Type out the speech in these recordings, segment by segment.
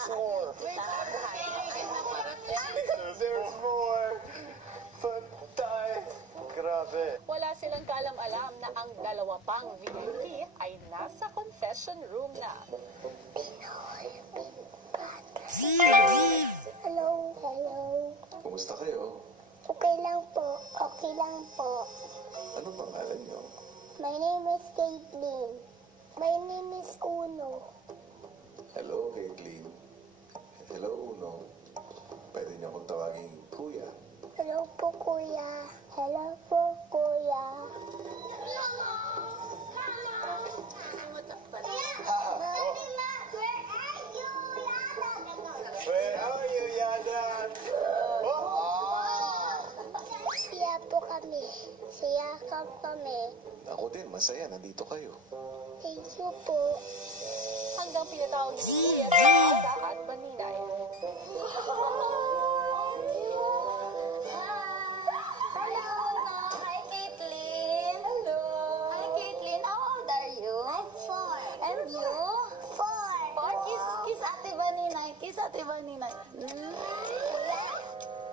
There's more. There's more. Pantay. Grabe. Wala silang kaalam-alam na ang dalawa pang VIP ay nasa confession room na. Hello, hello. Kumusta kayo? Okay lang po, okay lang po. Anong pangalan niyo? My name is Caitlin. My name is Uno. Hello, Caitlin. Hello, Uno. Pwede niyo akong tawagin Kuya. Hello po, Kuya. Hello po, Kuya. Where are you, Yada? Siya po kami. Siya kami. Ako din, masaya. Nandito kayo. Thank you po. Hanggang pinatawag ni Kuya sa Ara at Maninay. Hi, Caitlin. Hello. Hi, Caitlin. How old are you? I'm 4. And you? 4. Four. Kiss Ate Baninay. Kiss Ate Baninay.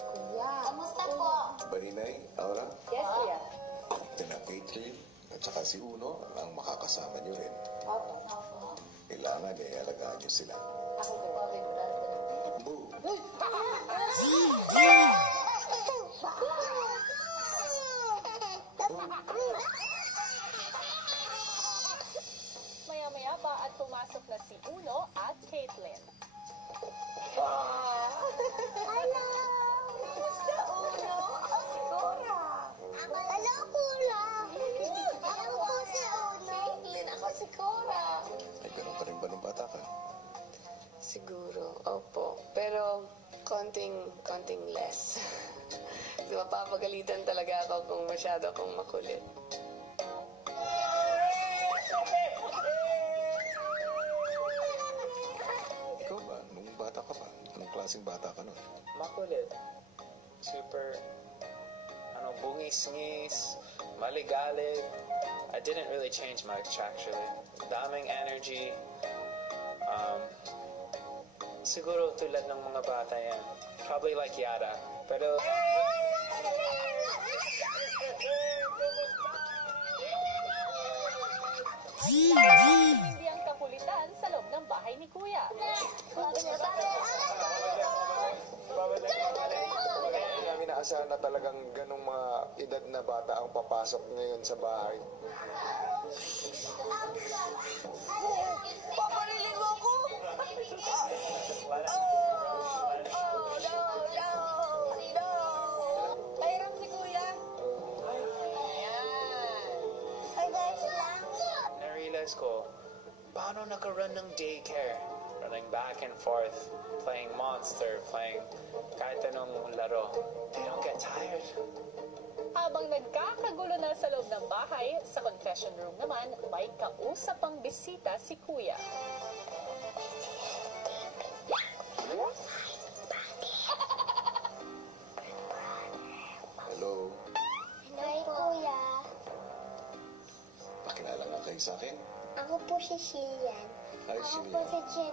Kuya. Kamusta po? Baninay, Aura, Yes, Kuya. Tina Caitlin, at saka si Uno ang makakasama niyo rin. Kailangan alagaan niyo sila. Ako po, Bobby Brother. Boo! Maya-maya pa at pumasok na si Uno at Caitlin. Hello. Kamusta, Uno? Ako si Cora. Hello, Kuya. Ako po si Uno. Caitlin, ako si Cora. Ay, ganun ka rin ba nung bata ka? Siguro, opo. Pero, konting less. Kasi mapapagalitan talaga ako kung masyado akong makulit. Ikaw ba? Nung bata ka pa? Anong klaseng bata ka nun? Makulit. Super, bungis-ngis, maligalig. I didn't really change much, actually. Daming energy. Siguro tulad ng mga bata yan. Probably like Yara. Pero, Hindi ang kakulitan sa loob ng bahay ni Kuya. Hindi namin naasahan na talagang ganong mga edad na bata ang papasok ngayon sa bahay. Paparilin mo ako? No. Mayroon si Kuya. Hi, guys lang. na-realize ko, paano naka-run ng daycare? Running back and forth, playing Monster, playing kahit anong laro. They don't get tired. Habang nagkakagulo na sa loob ng bahay, sa confession room naman, may kausap ang bisita si Kuya. Hello? Hi, Kuya. Pakilala nga kayo sa akin. Ako po si Shilian. Hi, Ako po Shelia. si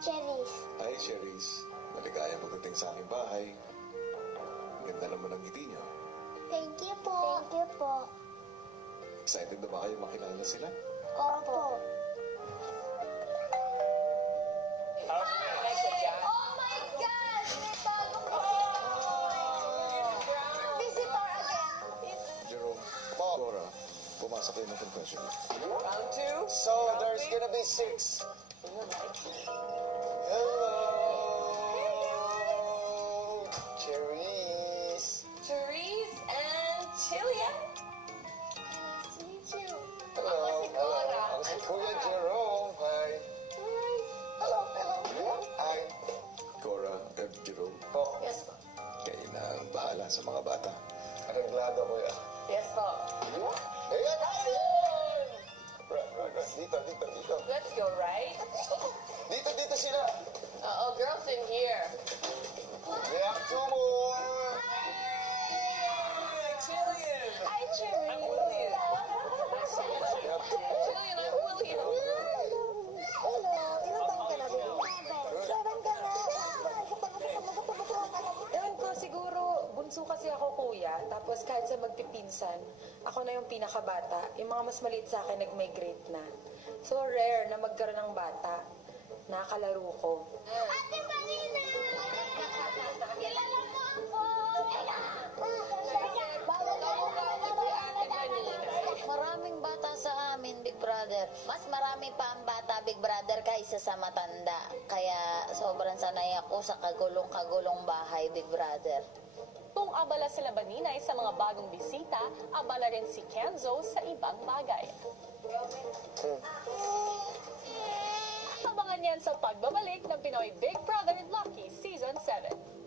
Cherise. Hi, Cherise. Maligaya pagdating sa aking bahay. Ganda naman ang ngiti niyo. Thank you po. Thank you po. Excited na ba kayo makilala sila? Opo. Oh my God! May bagong visitor again. Jerome, Cora, pumasok kayo ng confession. Round 2? So, there's gonna be 6. Hello! Cherise! Therese and Chilia. Nice to meet you. Hello! Ako si Cora. Ako si Kuya Jerome. Hi! Hello! Hi! Cora, Jerome, Po. Yes po. kayo na ang bahala sa mga bata. Areglado, Kuya. Yes po. Ayan! Dito. Let's go, right? Dito sila! Girls in here. We have 2 more! Jillian! Hi, Cherry. I'm William. Julian, I'm William. Hello. Ilang taon ka na, baby? 7 ka na. minsan, ako na yung pinakabata. Yung mga mas maliit sa akin nag-migrate na. So rare na magkaroon ng bata. Nakakalaro ko. Ate Marina! Kilala mo ako! Maraming bata sa amin, Big Brother. Mas marami pa ang bata, Big Brother, kaysa sa matanda. Kaya sobrang sanay ako sa kagulong-kagulong bahay, Big Brother. Kung abala sila Baninay sa mga bagong bisita, abala rin si Kenzo sa ibang bagay. Abangan yan sa pagbabalik ng Pinoy Big Brother Lucky Season 7.